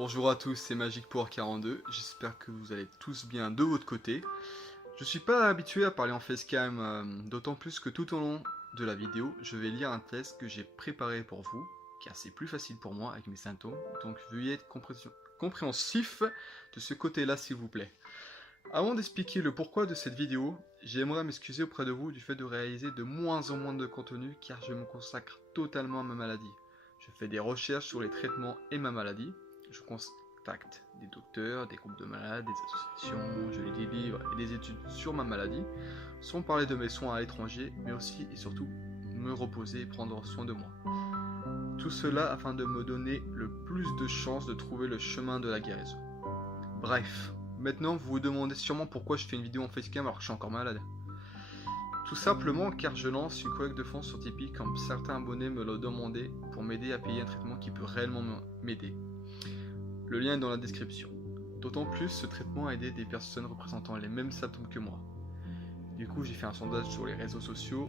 Bonjour à tous, c'est MagicPower42, j'espère que vous allez tous bien de votre côté. Je suis pas habitué à parler en facecam, d'autant plus que tout au long de la vidéo, je vais lire un test que j'ai préparé pour vous, car c'est plus facile pour moi avec mes symptômes, donc veuillez être compréhensif de ce côté-là s'il vous plaît. Avant d'expliquer le pourquoi de cette vidéo, j'aimerais m'excuser auprès de vous du fait de réaliser de moins en moins de contenu, car je me consacre totalement à ma maladie. Je fais des recherches sur les traitements et ma maladie. Je contacte des docteurs, des groupes de malades, des associations, je lis des livres et des études sur ma maladie, sans parler de mes soins à l'étranger, mais aussi et surtout me reposer et prendre soin de moi. Tout cela afin de me donner le plus de chances de trouver le chemin de la guérison. Bref, maintenant vous vous demandez sûrement pourquoi je fais une vidéo en facecam alors que je suis encore malade. Tout simplement car je lance une collecte de fonds sur Tipeee comme certains abonnés me l'ont demandé pour m'aider à payer un traitement qui peut réellement m'aider. Le lien est dans la description. D'autant plus, ce traitement a aidé des personnes représentant les mêmes symptômes que moi. Du coup, j'ai fait un sondage sur les réseaux sociaux.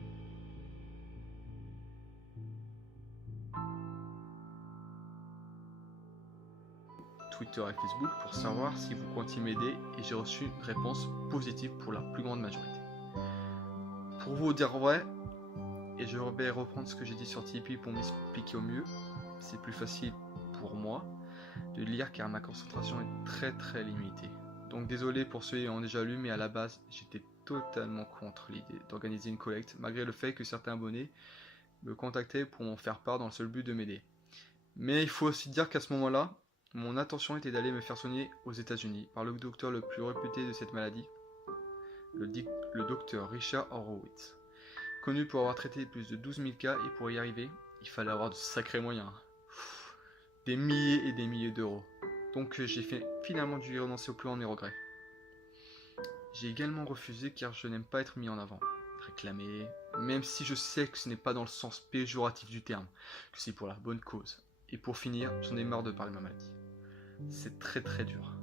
Twitter et Facebook pour savoir si vous comptiez m'aider et j'ai reçu une réponse positive pour la plus grande majorité. Pour vous dire vrai, et je vais reprendre ce que j'ai dit sur Tipeee pour m'expliquer au mieux, c'est plus facile pour moi de lire car ma concentration est très limitée. Donc désolé pour ceux qui ont déjà lu, mais à la base j'étais totalement contre l'idée d'organiser une collecte malgré le fait que certains abonnés me contactaient pour m'en faire part dans le seul but de m'aider. Mais il faut aussi dire qu'à ce moment-là, mon intention était d'aller me faire soigner aux États-Unis par le docteur le plus réputé de cette maladie, le docteur Richard Horowitz, connu pour avoir traité plus de 12 000 cas, et pour y arriver, il fallait avoir de sacrés moyens. Des milliers et des milliers d'euros. Donc j'ai finalement dû y renoncer au plus grand de mes regrets. J'ai également refusé car je n'aime pas être mis en avant, réclamé, même si je sais que ce n'est pas dans le sens péjoratif du terme, que c'est pour la bonne cause. Et pour finir, j'en ai marre de parler de ma maladie. C'est très dur.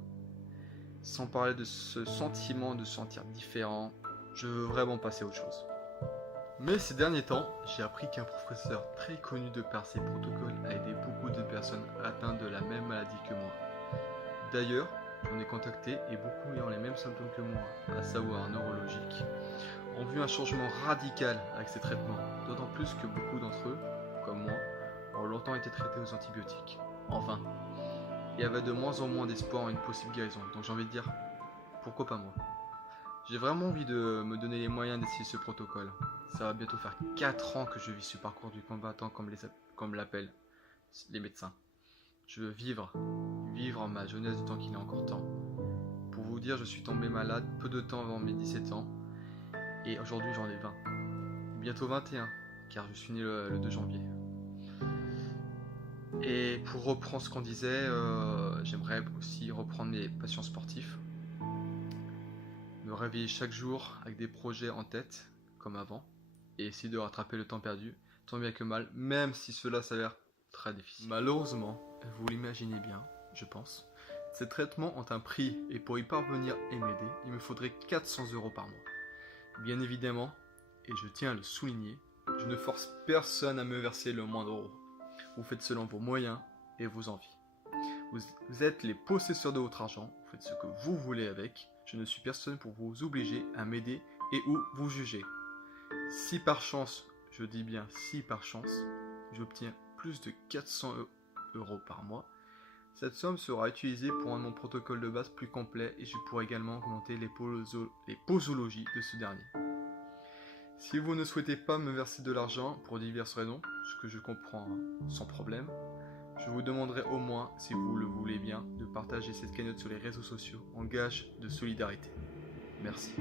Sans parler de ce sentiment de se sentir différent, je veux vraiment passer à autre chose. Mais ces derniers temps, j'ai appris qu'un professeur très connu de par ses protocoles a aidé beaucoup de personnes atteintes de la même maladie que moi. D'ailleurs, j'en ai contacté et beaucoup ayant les mêmes symptômes que moi, à savoir neurologiques, ont vu un changement radical avec ces traitements, d'autant plus que beaucoup d'entre eux, comme moi, ont longtemps été traités aux antibiotiques. Enfin, il y avait de moins en moins d'espoir en une possible guérison, donc j'ai envie de dire, pourquoi pas moi? J'ai vraiment envie de me donner les moyens d'essayer ce protocole. Ça va bientôt faire 4 ans que je vis ce parcours du combattant comme l'appellent les médecins. Je veux vivre ma jeunesse du temps qu'il est encore temps. Pour vous dire, je suis tombé malade peu de temps avant mes 17 ans et aujourd'hui j'en ai 20. Bientôt 21 car je suis né le 2 janvier. Et pour reprendre ce qu'on disait, j'aimerais aussi reprendre mes passions sportives. Me réveiller chaque jour avec des projets en tête, comme avant, et essayer de rattraper le temps perdu, tant bien que mal, même si cela s'avère très difficile. Malheureusement, vous l'imaginez bien, je pense, ces traitements ont un prix, et pour y parvenir et m'aider, il me faudrait 400 € par mois. Bien évidemment, et je tiens à le souligner, je ne force personne à me verser le moindre euro. Vous faites selon vos moyens et vos envies. Vous êtes les possesseurs de votre argent, vous faites ce que vous voulez avec. Je ne suis personne pour vous obliger à m'aider et ou vous juger. Si par chance, je dis bien si par chance, j'obtiens plus de 400 € par mois, cette somme sera utilisée pour un de mon protocole de base plus complet et je pourrai également augmenter les posologies de ce dernier. Si vous ne souhaitez pas me verser de l'argent pour diverses raisons, ce que je comprends sans problème, je vous demanderai au moins, si vous le voulez bien, de partager cette cagnotte sur les réseaux sociaux en gage de solidarité. Merci.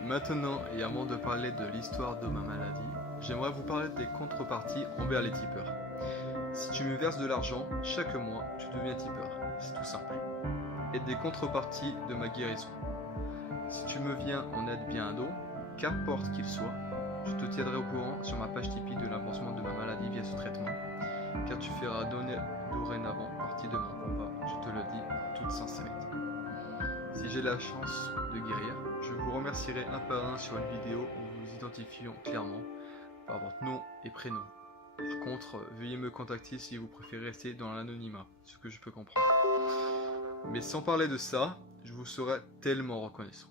Maintenant, et avant de parler de l'histoire de ma maladie, j'aimerais vous parler des contreparties envers les tipeurs. Si tu me verses de l'argent, chaque mois, tu deviens tipeur. C'est tout simple. Et des contreparties de ma guérison. Si tu me viens en aide bien à dos, qu'importe qu'il soit, je te tiendrai au courant sur ma page Tipeee de l'avancement de ma maladie via ce traitement, car tu feras dorénavant partie de mon combat, je te le dis en toute sincérité. Si j'ai la chance de guérir, je vous remercierai un par un sur une vidéo où nous vous identifions clairement par votre nom et prénom. Par contre, veuillez me contacter si vous préférez rester dans l'anonymat, ce que je peux comprendre. Mais sans parler de ça, je vous serai tellement reconnaissant.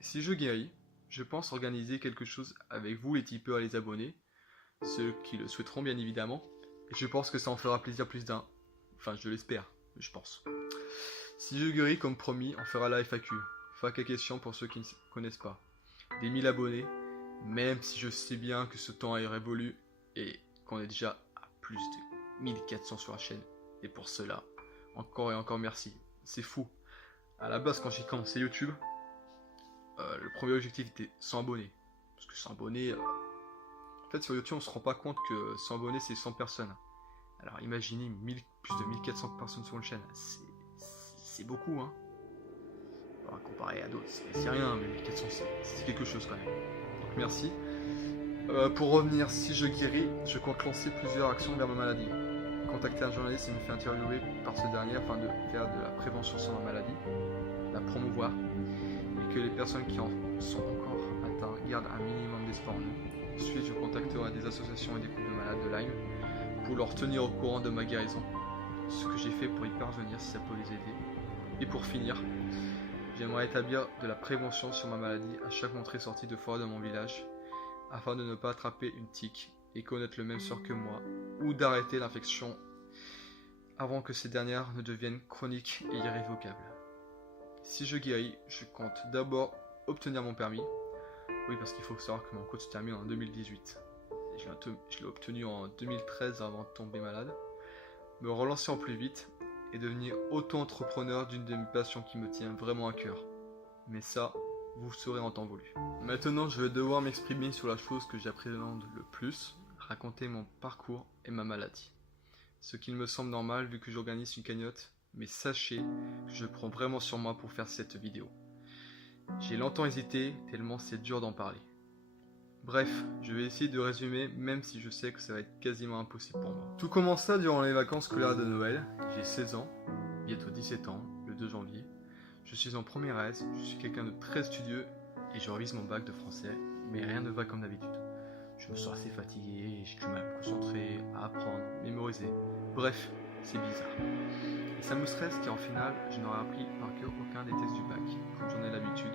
Si je guéris, je pense organiser quelque chose avec vous les tipeurs et les abonnés, ceux qui le souhaiteront bien évidemment, et je pense que ça en fera plaisir plus d'un. Enfin, je l'espère, je pense. Si je guéris, comme promis, on fera la FAQ. FAQ à question pour ceux qui ne connaissent pas. Des 1000 abonnés, même si je sais bien que ce temps est révolu et qu'on est déjà à plus de 1400 sur la chaîne. Et pour cela, encore et encore merci. C'est fou. À la base, quand j'ai commencé YouTube, le premier objectif était 100 abonnés. Parce que 100 abonnés, en fait sur YouTube on se rend pas compte que 100 abonnés c'est 100 personnes. Alors imaginez plus de 1400 personnes sur une chaîne, c'est beaucoup hein. Alors, comparé à d'autres, c'est rien, mais 1400 c'est quelque chose quand même. Donc merci. Pour revenir, si je guéris, je compte lancer plusieurs actions vers ma maladie. Contacter un journaliste et me faire interviewer par ce dernier afin de faire de la prévention sur ma maladie, la promouvoir, et que les personnes qui en sont encore atteintes gardent un minimum d'espoir en nous. Ensuite, je contacterai des associations et des groupes de malades de Lyme pour leur tenir au courant de ma guérison, ce que j'ai fait pour y parvenir si ça peut les aider. Et pour finir, j'aimerais établir de la prévention sur ma maladie à chaque entrée et sortie de forêt de mon village, afin de ne pas attraper une tique et connaître le même sort que moi, ou d'arrêter l'infection avant que ces dernières ne deviennent chroniques et irrévocables. Si je guéris, je compte d'abord obtenir mon permis. Oui, parce qu'il faut savoir que mon code se termine en 2018. Je l'ai obtenu en 2013 avant de tomber malade. Me relancer en plus vite et devenir auto-entrepreneur d'une de mes passions qui me tient vraiment à cœur. Mais ça, vous le saurez en temps voulu. Maintenant, je vais devoir m'exprimer sur la chose que j'appréhende le plus, raconter mon parcours et ma maladie. Ce qu'il me semble normal vu que j'organise une cagnotte, mais sachez que je prends vraiment sur moi pour faire cette vidéo. J'ai longtemps hésité, tellement c'est dur d'en parler. Bref, je vais essayer de résumer, même si je sais que ça va être quasiment impossible pour moi. Tout commença durant les vacances scolaires de Noël. J'ai 16 ans, bientôt 17 ans, le 2 janvier. Je suis en première S, je suis quelqu'un de très studieux et je révise mon bac de français, mais rien ne va comme d'habitude. Je me sens assez fatigué, j'ai du mal à me concentrer, à apprendre, mémoriser. Bref, c'est bizarre. Et ça me stresse car en final, je n'aurai appris par cœur aucun des tests du bac, comme j'en ai l'habitude.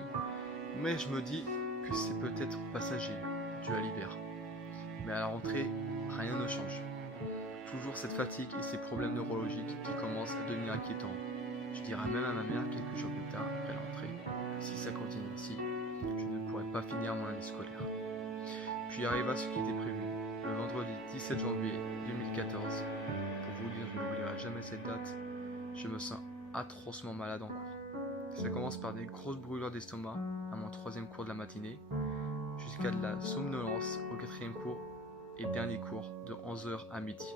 Mais je me dis que c'est peut-être passager, dû à l'hiver. Mais à la rentrée, rien ne change. Toujours cette fatigue et ces problèmes neurologiques qui commencent à devenir inquiétants. Je dirais même à ma mère quelques jours plus tard, après la rentrée, que si ça continue ainsi, je ne pourrais pas finir mon année scolaire. Puis arriva ce qui était prévu, le vendredi 17 janvier 2014. Pour vous dire, je n'oublierai jamais cette date, je me sens atrocement malade en cours. Ça commence par des grosses brûlures d'estomac à mon 3e cours de la matinée, jusqu'à de la somnolence au 4e cours et dernier cours de 11h à midi.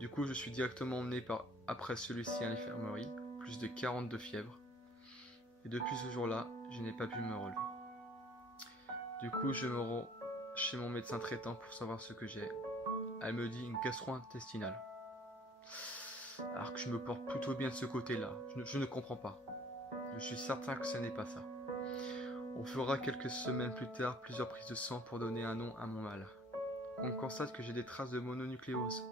Du coup, je suis directement emmené après celui-ci à l'infirmerie, plus de 40 de fièvre. Et depuis ce jour-là, je n'ai pas pu me relever. Du coup, je me rends chez mon médecin traitant pour savoir ce que j'ai. Elle me dit une gastro-intestinale. Alors que je me porte plutôt bien de ce côté-là. Je ne comprends pas. Je suis certain que ce n'est pas ça. On fera quelques semaines plus tard plusieurs prises de sang pour donner un nom à mon mal. On constate que j'ai des traces de mononucléose.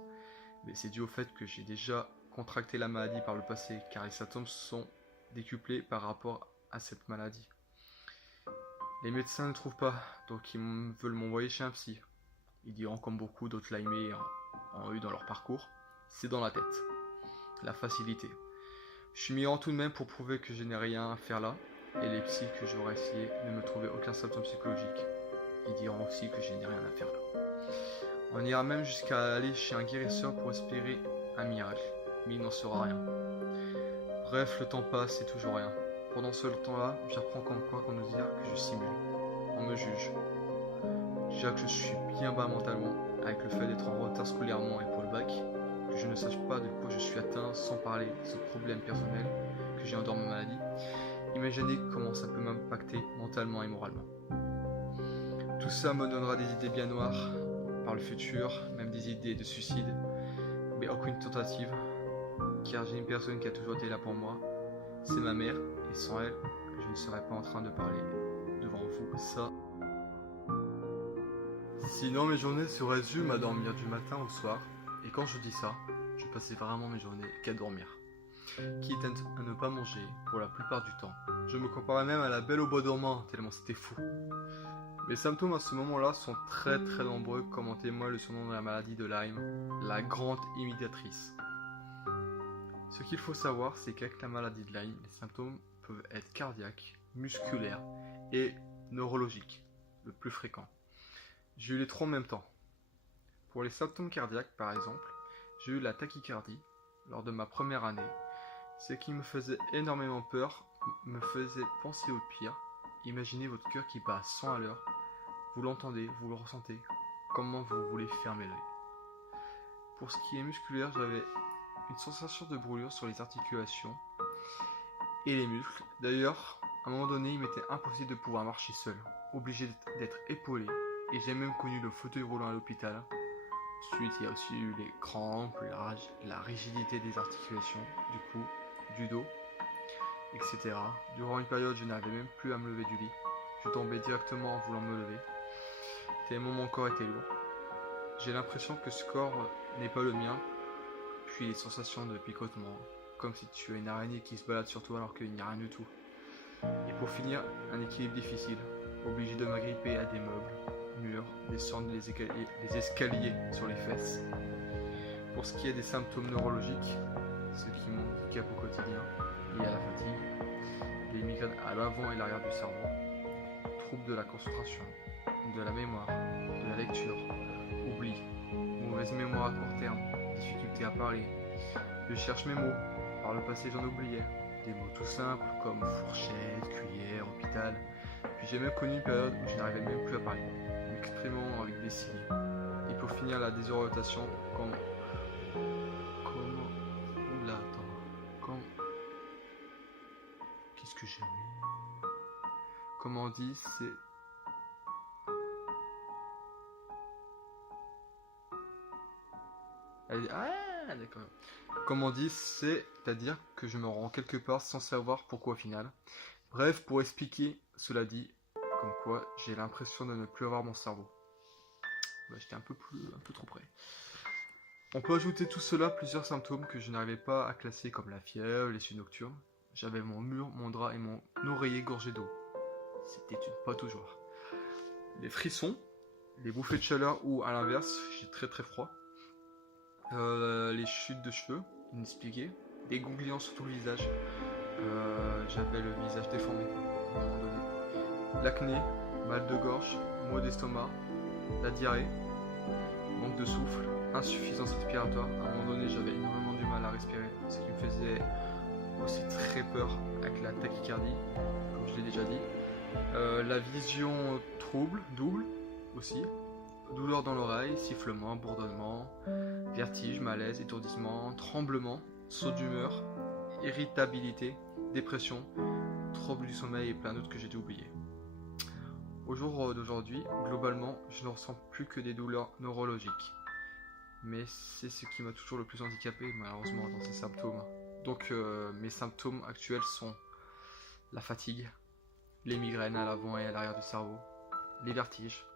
Mais c'est dû au fait que j'ai déjà contracté la maladie par le passé, car les symptômes sont décuplés par rapport à cette maladie. Les médecins ne trouvent pas, donc ils veulent m'envoyer chez un psy. Ils diront comme beaucoup d'autres limés ont eu dans leur parcours, c'est dans la tête. La facilité. Je suis mirant tout de même pour prouver que je n'ai rien à faire là, et les psys que j'aurais essayé ne me trouvaient aucun symptôme psychologique. Ils diront aussi que je n'ai rien à faire là. On ira même jusqu'à aller chez un guérisseur pour espérer un miracle, mais il n'en sera rien. Bref, le temps passe et toujours rien. Pendant ce temps-là, j'apprends comme quoi qu'on nous dit que je simule. On me juge. Déjà que je suis bien bas mentalement, avec le fait d'être en retard scolairement et pour le bac, que je ne sache pas de quoi je suis atteint sans parler de ce problème personnel que j'ai dans ma maladie, imaginez comment ça peut m'impacter mentalement et moralement. Tout ça me donnera des idées bien noires par le futur, même des idées de suicide, mais aucune tentative, car j'ai une personne qui a toujours été là pour moi, c'est ma mère, et sans elle, je ne serais pas en train de parler devant vous. Ça, Sinon, mes journées se résument à dormir du matin au soir. Et quand je dis ça, je passais vraiment mes journées qu'à dormir. Quitte à ne pas manger pour la plupart du temps. Je me comparais même à la Belle au bois dormant, tellement c'était fou. Mes symptômes à ce moment-là sont très nombreux, comme en témoigne le surnom de la maladie de Lyme, la grande imitatrice. Ce qu'il faut savoir, c'est qu'avec la maladie de Lyme, les symptômes peuvent être cardiaques, musculaires et neurologiques, le plus fréquent. J'ai eu les trois en même temps. Pour les symptômes cardiaques, par exemple, j'ai eu la tachycardie lors de ma première année. Ce qui me faisait énormément peur, me faisait penser au pire. Imaginez votre cœur qui bat à 100 à l'heure. Vous l'entendez, vous le ressentez. Comment vous voulez fermer l'œil? Pour ce qui est musculaire, j'avais une sensation de brûlure sur les articulations et les muscles. D'ailleurs, à un moment donné, il m'était impossible de pouvoir marcher seul, obligé d'être épaulé. Et j'ai même connu le fauteuil roulant à l'hôpital. Ensuite, il y a aussi eu les crampes, la rigidité des articulations, du cou, du dos, etc. Durant une période, je n'arrivais même plus à me lever du lit. Je tombais directement en voulant me lever, tellement mon corps était lourd. J'ai l'impression que ce corps n'est pas le mien, puis les sensations de picotement, comme si tu as une araignée qui se balade sur toi alors qu'il n'y a rien du tout. Et pour finir, un équilibre difficile, obligé de m'agripper à des meubles, murs, descendre les escaliers sur les fesses. Pour ce qui est des symptômes neurologiques, ceux qui m'handicapent au quotidien, liés à la fatigue, les migraines à l'avant et l'arrière du cerveau, troubles de la concentration, de la mémoire, de la lecture, oubli, mauvaise mémoire à court terme, difficulté à parler. Je cherche mes mots, par le passé j'en oubliais, des mots tout simples comme fourchette, cuillère, hôpital. Puis j'ai même connu une période où je n'arrivais même plus à parler, m'exprimant avec des signes. Et pour finir, la désorientation, Oula, attends. Qu'est-ce que j'ai mis? Comment on dit, c'est... Ah, d'accord. Comme on dit, c'est-à-dire que je me rends quelque part sans savoir pourquoi au final. Bref, pour expliquer, cela dit, comme quoi j'ai l'impression de ne plus avoir mon cerveau. J'étais un peu trop près. On peut ajouter tout cela à plusieurs symptômes que je n'arrivais pas à classer comme la fièvre, les suies nocturnes. J'avais mon mur, mon drap et mon oreiller gorgé d'eau. C'était pas toujours. Les frissons, les bouffées de chaleur ou à l'inverse, j'ai très froid. Les chutes de cheveux, inexpliquées. Des gonflements sur tout le visage. J'avais le visage déformé à un moment donné. L'acné, mal de gorge, maux d'estomac, la diarrhée, manque de souffle, insuffisance respiratoire. À un moment donné, j'avais énormément du mal à respirer, ce qui me faisait aussi très peur avec la tachycardie, comme je l'ai déjà dit. La vision double aussi. Douleur dans l'oreille, sifflement, bourdonnement, vertige, malaise, étourdissement, tremblement, saut d'humeur, irritabilité, dépression, troubles du sommeil et plein d'autres que j'ai dû oublier. Au jour d'aujourd'hui, globalement, je ne ressens plus que des douleurs neurologiques. Mais c'est ce qui m'a toujours le plus handicapé, malheureusement, dans ces symptômes. Donc, mes symptômes actuels sont la fatigue, les migraines à l'avant et à l'arrière du cerveau, les vertiges,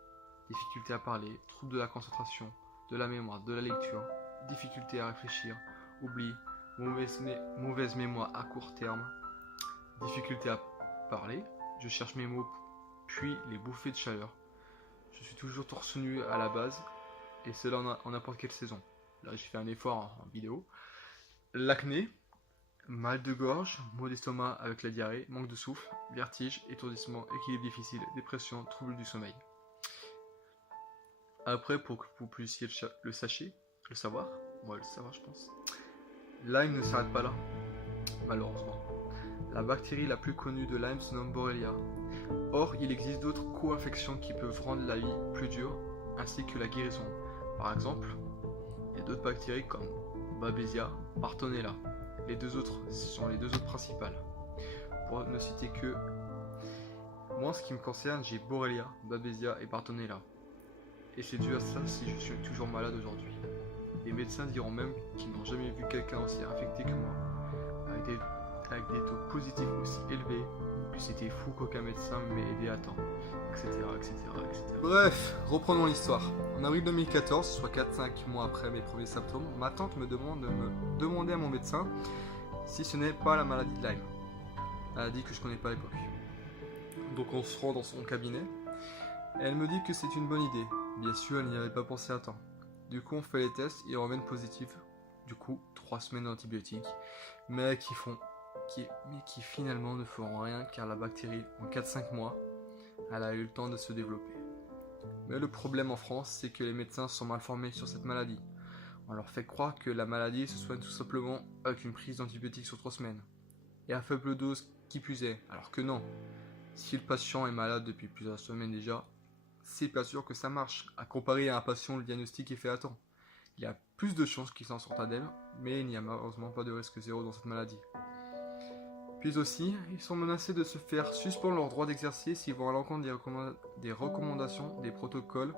difficulté à parler, troubles de la concentration, de la mémoire, de la lecture, difficulté à réfléchir, oubli, mauvaise mémoire à court terme, difficulté à parler, je cherche mes mots, puis les bouffées de chaleur. Je suis toujours torse nu à la base, et cela en n'importe quelle saison. Là j'ai fait un effort en vidéo. L'acné, mal de gorge, maux d'estomac avec la diarrhée, manque de souffle, vertige, étourdissement, équilibre difficile, dépression, troubles du sommeil. Après, pour que vous puissiez le savoir, je pense. Lyme ne s'arrête pas là, malheureusement. La bactérie la plus connue de Lyme se nomme Borrelia. Or, il existe d'autres co-infections qui peuvent rendre la vie plus dure, ainsi que la guérison. Par exemple, il y a d'autres bactéries comme Babesia, Bartonella. Les deux autres, ce sont les deux autres principales. Pour ne citer que... Moi, en ce qui me concerne, j'ai Borrelia, Babesia et Bartonella. Et c'est dû à ça si je suis toujours malade aujourd'hui. Les médecins diront même qu'ils n'ont jamais vu quelqu'un aussi infecté que moi, avec des taux positifs aussi élevés, que c'était fou qu'aucun médecin m'ait aidé à temps, etc., etc., etc. Bref, reprenons l'histoire. En avril 2014, soit 4-5 mois après mes premiers symptômes, ma tante me demande de me demander à mon médecin si ce n'est pas la maladie de Lyme. Maladie que je connais pas à l'époque. Donc on se rend dans son cabinet. Et elle me dit que c'est une bonne idée. Bien sûr, elle n'y avait pas pensé à temps. Du coup, on fait les tests et on reviennent positifs. Du coup, 3 semaines d'antibiotiques, mais qui finalement ne feront rien car la bactérie, en 4-5 mois, elle a eu le temps de se développer. Mais le problème en France, c'est que les médecins sont mal formés sur cette maladie. On leur fait croire que la maladie se soigne tout simplement avec une prise d'antibiotiques sur 3 semaines. Et à faible dose qui plus est, alors que non. Si le patient est malade depuis plusieurs semaines déjà, c'est pas sûr que ça marche, à comparer à un patient le diagnostic est fait à temps. Il y a plus de chances qu'il s'en sorte indemne, mais il n'y a malheureusement pas de risque zéro dans cette maladie. Puis aussi, ils sont menacés de se faire suspendre leur droit d'exercer s'ils vont à l'encontre des recommandations, des protocoles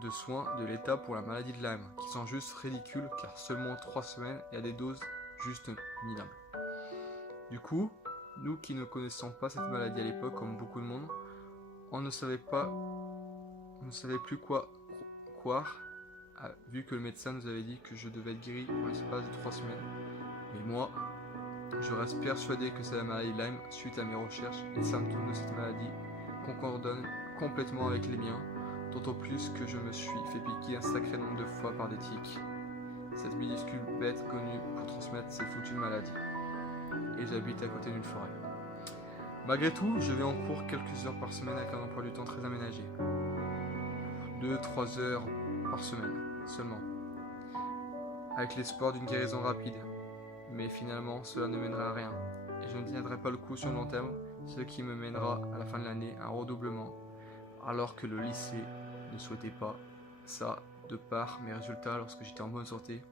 de soins de l'État pour la maladie de Lyme, qui sont juste ridicules car seulement 3 semaines et à des doses juste minables. Du coup, nous qui ne connaissons pas cette maladie à l'époque comme beaucoup de monde, on ne savait plus quoi croire, vu que le médecin nous avait dit que je devais être guéri en l'espace de 3 semaines. Mais moi, je reste persuadé que c'est la maladie de Lyme suite à mes recherches. Les symptômes de cette maladie concordent complètement avec les miens, d'autant plus que je me suis fait piquer un sacré nombre de fois par des tiques. Cette minuscule bête connue pour transmettre ces foutues maladies. Et j'habite à côté d'une forêt. Malgré tout, je vais en cours quelques heures par semaine avec un emploi du temps très aménagé. 2-3 heures par semaine seulement. Avec l'espoir d'une guérison rapide. Mais finalement, cela ne mènera à rien. Et je ne tiendrai pas le coup sur le long terme, ce qui me mènera à la fin de l'année à un redoublement. Alors que le lycée ne souhaitait pas ça de par mes résultats lorsque j'étais en bonne santé.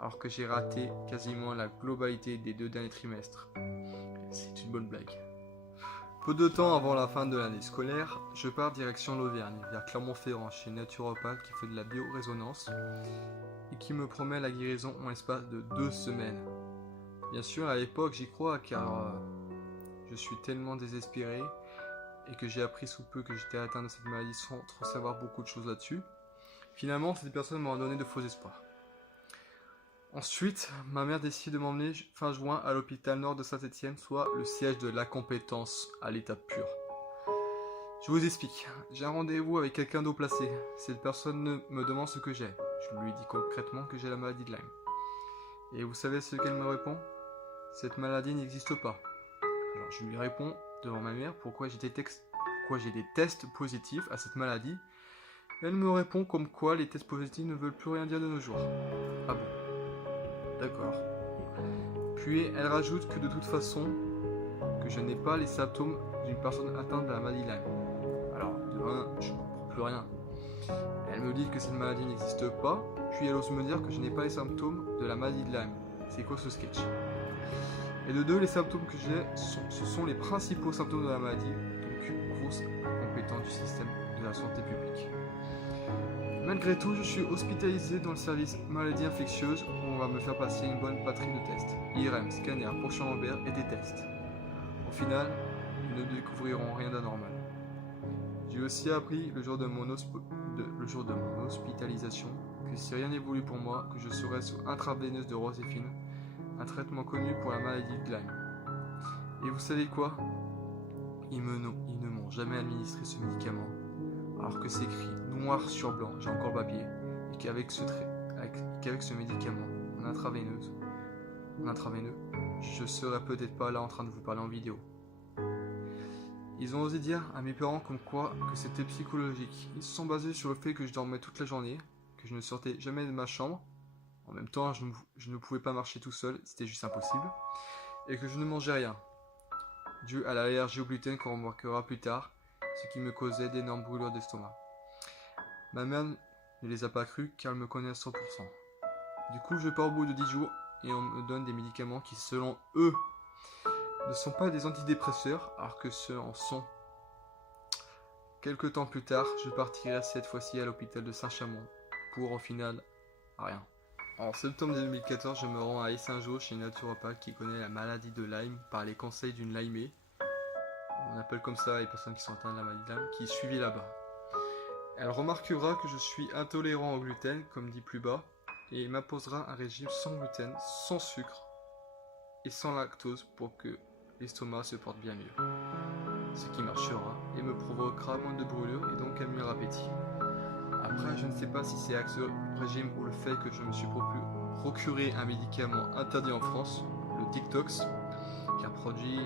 Alors que j'ai raté quasiment la globalité des 2 derniers trimestres. C'est une bonne blague. Peu de temps avant la fin de l'année scolaire, je pars direction l'Auvergne, vers Clermont-Ferrand, chez naturopathe qui fait de la biorésonance et qui me promet la guérison en l'espace de 2 semaines. Bien sûr, à l'époque, j'y crois car je suis tellement désespéré et que j'ai appris sous peu que j'étais atteint de cette maladie sans trop savoir beaucoup de choses là-dessus. Finalement, cette personne m'a donné de faux espoirs. Ensuite, ma mère décide de m'emmener fin juin à l'hôpital nord de Saint-Étienne, soit le siège de l'incompétence à l'état pur. Je vous explique, j'ai un rendez-vous avec quelqu'un d'haut placé. Cette personne me demande ce que j'ai. Je lui dis concrètement que j'ai la maladie de Lyme. Et vous savez ce qu'elle me répond ? Cette maladie n'existe pas. Alors je lui réponds devant ma mère pourquoi j'ai des tests positifs à cette maladie. Elle me répond comme quoi les tests positifs ne veulent plus rien dire de nos jours. Ah bon ? D'accord. Puis elle rajoute que de toute façon, que je n'ai pas les symptômes d'une personne atteinte de la maladie de Lyme. Alors, de un, je ne comprends plus rien. Elle me dit que cette maladie n'existe pas, puis elle ose me dire que je n'ai pas les symptômes de la maladie de Lyme. C'est quoi ce sketch ? Et de deux, les symptômes que j'ai, ce sont les principaux symptômes de la maladie, donc grosse incompétence du système de la santé publique. Malgré tout, je suis hospitalisé dans le service maladies infectieuses où on va me faire passer une bonne batterie de tests. IRM, scanner, poche lombaire et des tests. Au final, ils ne découvriront rien d'anormal. J'ai aussi appris le jour de mon hospitalisation que si rien n'est voulu pour moi, que je serais sous intraveineuse de roséphine, un traitement connu pour la maladie de Lyme. Et vous savez quoi ? Ils ne m'ont jamais administré ce médicament, alors que c'est écrit noir sur blanc, j'ai encore le papier, et qu'avec ce médicament en intraveineux, je serais peut-être pas là en train de vous parler en vidéo. Ils ont osé dire à mes parents comme quoi que c'était psychologique. Ils se sont basés sur le fait que je dormais toute la journée, que je ne sortais jamais de ma chambre. En même temps, je ne pouvais pas marcher tout seul, c'était juste impossible. Et que je ne mangeais rien, dû à l'allergie au gluten qu'on remarquera plus tard, ce qui me causait d'énormes brûlures d'estomac. Ma mère ne les a pas crus car elle me connaît à 100%. Du coup, je pars au bout de 10 jours et on me donne des médicaments qui, selon eux, ne sont pas des antidépresseurs, alors que ceux en sont. Quelques temps plus tard, je partirai cette fois-ci à l'hôpital de Saint-Chamond, pour au final, rien. En septembre 2014, je me rends à Essingeau chez une naturopathe qui connaît la maladie de Lyme par les conseils d'une Lymée, on appelle comme ça les personnes qui sont atteintes de la maladie de Lyme, qui est suivie là-bas. Elle remarquera que je suis intolérant au gluten, comme dit plus bas, et m'imposera un régime sans gluten, sans sucre et sans lactose pour que l'estomac se porte bien mieux. Ce qui marchera et me provoquera moins de brûlures et donc un meilleur appétit. Après, je ne sais pas si c'est avec ce régime ou le fait que je me suis procuré un médicament interdit en France, le TikTox, qui est produit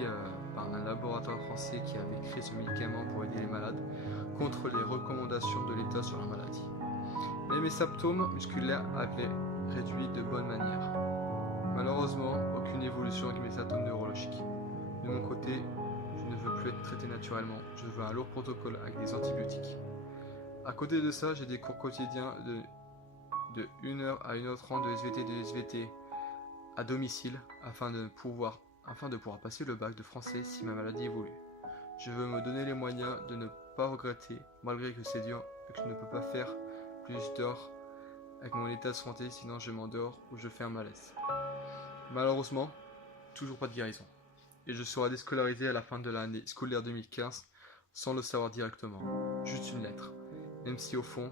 par un laboratoire français qui avait créé ce médicament pour aider les malades contre les recommandations de l'État sur la maladie. Mais mes symptômes musculaires avaient réduit de bonne manière. Malheureusement, aucune évolution avec mes symptômes neurologiques. De mon côté, je ne veux plus être traité naturellement, je veux un lourd protocole avec des antibiotiques. À côté de ça, j'ai des cours quotidiens de 1h à 1h30 de SVT à domicile afin de pouvoir passer le bac de français si ma maladie évolue. Je veux me donner les moyens de ne pas regretter, malgré que c'est dur et que je ne peux pas faire plus d'heures avec mon état de santé, sinon je m'endors ou je fais un malaise. Malheureusement, toujours pas de guérison. Et je serai déscolarisé à la fin de l'année scolaire 2015 sans le savoir directement. Juste une lettre. Même si au fond,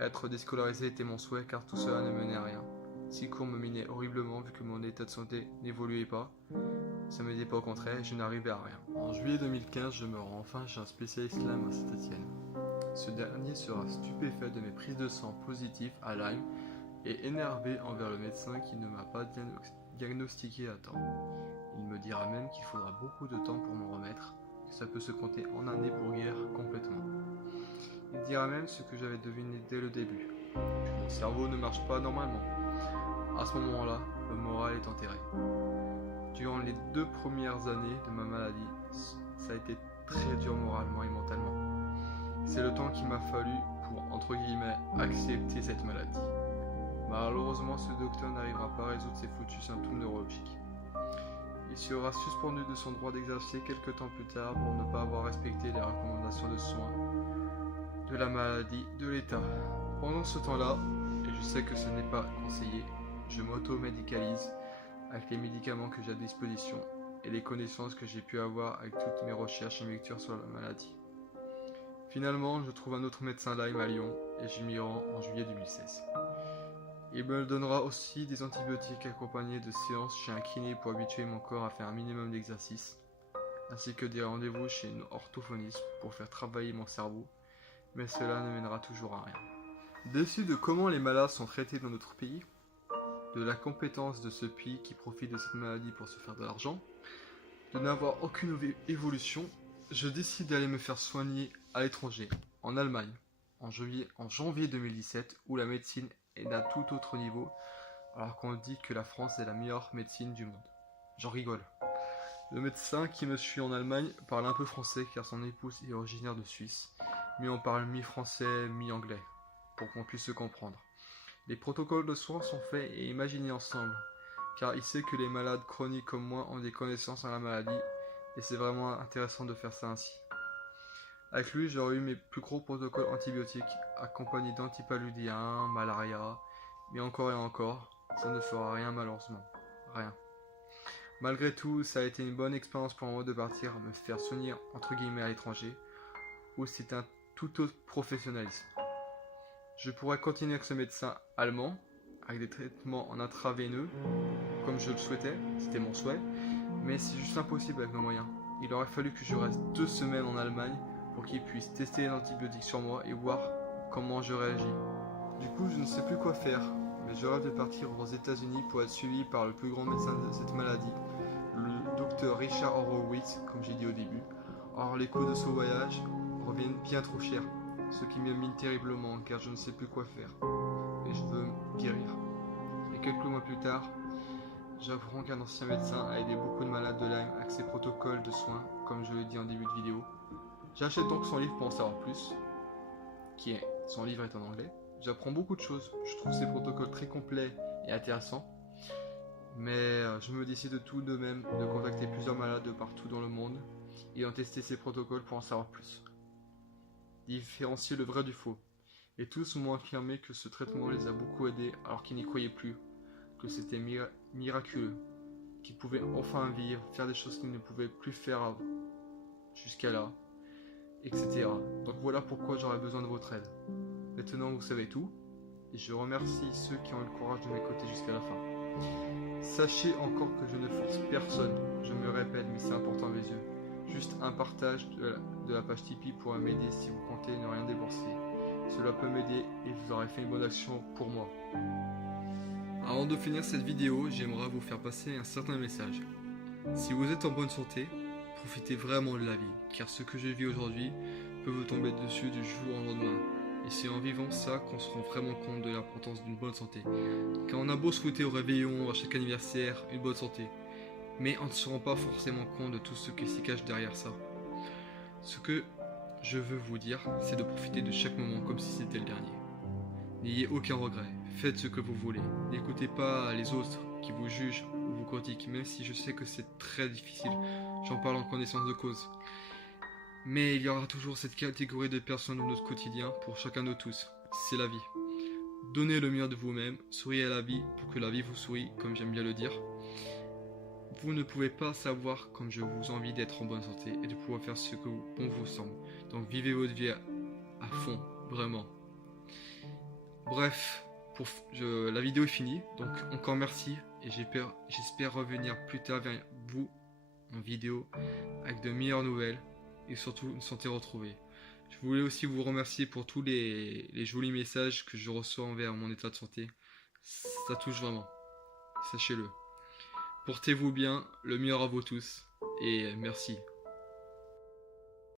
être déscolarisé était mon souhait car tout cela ne menait à rien. Ces cours me minaient horriblement vu que mon état de santé n'évoluait pas. Ça m'aidait pas au contraire et je n'arrivais à rien. En juillet 2015, je me rends enfin chez un spécialiste Lyme à Saint-Étienne. Ce dernier sera stupéfait de mes prises de sang positives à Lyme et énervé envers le médecin qui ne m'a pas diagnostiqué à temps. Il me dira même qu'il faudra beaucoup de temps pour m'en remettre, que ça peut se compter en années pour guérir complètement. Il dira même ce que j'avais deviné dès le début, que mon cerveau ne marche pas normalement. À ce moment-là, le moral est enterré. Durant les 2 premières années de ma maladie, ça a été très dur moralement et mentalement. C'est le temps qu'il m'a fallu pour, entre guillemets, accepter cette maladie. Malheureusement, ce docteur n'arrivera pas à résoudre ces foutus symptômes neurologiques. Il sera suspendu de son droit d'exercer quelques temps plus tard pour ne pas avoir respecté les recommandations de soins de la maladie de l'État. Pendant ce temps-là, et je sais que ce n'est pas conseillé, je m'auto-médicalise avec les médicaments que j'ai à disposition et les connaissances que j'ai pu avoir avec toutes mes recherches et mes lectures sur la maladie. Finalement, je trouve un autre médecin Lyme à Lyon et je m'y rends en juillet 2016. Il me donnera aussi des antibiotiques accompagnés de séances chez un kiné pour habituer mon corps à faire un minimum d'exercice, ainsi que des rendez-vous chez une orthophoniste pour faire travailler mon cerveau, mais cela ne mènera toujours à rien. Déçu de comment les malades sont traités dans notre pays, de la compétence de ce pays qui profite de cette maladie pour se faire de l'argent, de n'avoir aucune évolution, je décide d'aller me faire soigner à l'étranger, en Allemagne, en janvier 2017, où la médecine est d'un tout autre niveau, alors qu'on dit que la France est la meilleure médecine du monde. J'en rigole. Le médecin qui me suit en Allemagne parle un peu français car son épouse est originaire de Suisse, mais on parle mi-français, mi-anglais, pour qu'on puisse se comprendre. Les protocoles de soins sont faits et imaginés ensemble, car il sait que les malades chroniques comme moi ont des connaissances en la maladie, et c'est vraiment intéressant de faire ça ainsi. Avec lui, j'aurais eu mes plus gros protocoles antibiotiques, accompagnés d'antipaludiens, malaria, mais encore et encore, ça ne fera rien malheureusement. Rien. Malgré tout, ça a été une bonne expérience pour moi de partir me faire soigner entre guillemets à l'étranger, où c'est un tout autre professionnalisme. Je pourrais continuer avec ce médecin allemand, avec des traitements en intraveineux, comme je le souhaitais, c'était mon souhait, mais c'est juste impossible avec nos moyens. Il aurait fallu que je reste 2 semaines en Allemagne pour qu'il puisse tester les antibiotiques sur moi et voir comment je réagis. Du coup, je ne sais plus quoi faire, mais je rêve de partir aux États-Unis pour être suivi par le plus grand médecin de cette maladie, le docteur Richard Horowitz, comme j'ai dit au début. Or, les coûts de ce voyage reviennent bien trop chers, ce qui me mine terriblement car je ne sais plus quoi faire, et je veux guérir. Et quelques mois plus tard, j'apprends qu'un ancien médecin a aidé beaucoup de malades de Lyme avec ses protocoles de soins, comme je l'ai dit en début de vidéo. J'achète donc son livre pour en savoir plus, son livre est en anglais. J'apprends beaucoup de choses, je trouve ses protocoles très complets et intéressants, mais je me décide tout de même de contacter plusieurs malades de partout dans le monde et d'en tester ses protocoles pour en savoir plus. Différencier le vrai du faux, et tous m'ont affirmé que ce traitement les a beaucoup aidés alors qu'ils n'y croyaient plus, que c'était miraculeux, qu'ils pouvaient enfin vivre, faire des choses qu'ils ne pouvaient plus faire avant. jusqu'à là, etc. Donc voilà pourquoi j'aurais besoin de votre aide. Maintenant vous savez tout, et je remercie ceux qui ont eu le courage de m'écouter jusqu'à la fin. Sachez encore que je ne force personne, je me répète, mais c'est important à mes yeux. Juste un partage de la page Tipeee pourra m'aider si vous comptez ne rien débourser. Cela peut m'aider et vous aurez fait une bonne action pour moi. Avant de finir cette vidéo, j'aimerais vous faire passer un certain message. Si vous êtes en bonne santé, profitez vraiment de la vie, car ce que je vis aujourd'hui peut vous tomber dessus du jour au lendemain. Et c'est en vivant ça qu'on se rend vraiment compte de l'importance d'une bonne santé. Car on a beau souhaiter au réveillon, à chaque anniversaire, une bonne santé, mais on ne se rend pas forcément compte de tout ce qui s'y cache derrière ça. Ce que je veux vous dire, c'est de profiter de chaque moment comme si c'était le dernier. N'ayez aucun regret, faites ce que vous voulez. N'écoutez pas les autres qui vous jugent ou vous critiquent, même si je sais que c'est très difficile, j'en parle en connaissance de cause. Mais il y aura toujours cette catégorie de personnes dans notre quotidien pour chacun de tous, c'est la vie. Donnez le meilleur de vous-même, souriez à la vie pour que la vie vous sourie, comme j'aime bien le dire. Vous ne pouvez pas savoir comme je vous envie d'être en bonne santé et de pouvoir faire ce que bon vous semble. Donc vivez votre vie à fond, vraiment. Bref, la vidéo est finie, donc encore merci et j'espère revenir plus tard vers vous en vidéo avec de meilleures nouvelles et surtout une santé retrouvée. Je voulais aussi vous remercier pour tous les jolis messages que je reçois envers mon état de santé. Ça touche vraiment, sachez-le. Portez-vous bien, le meilleur à vous tous et merci.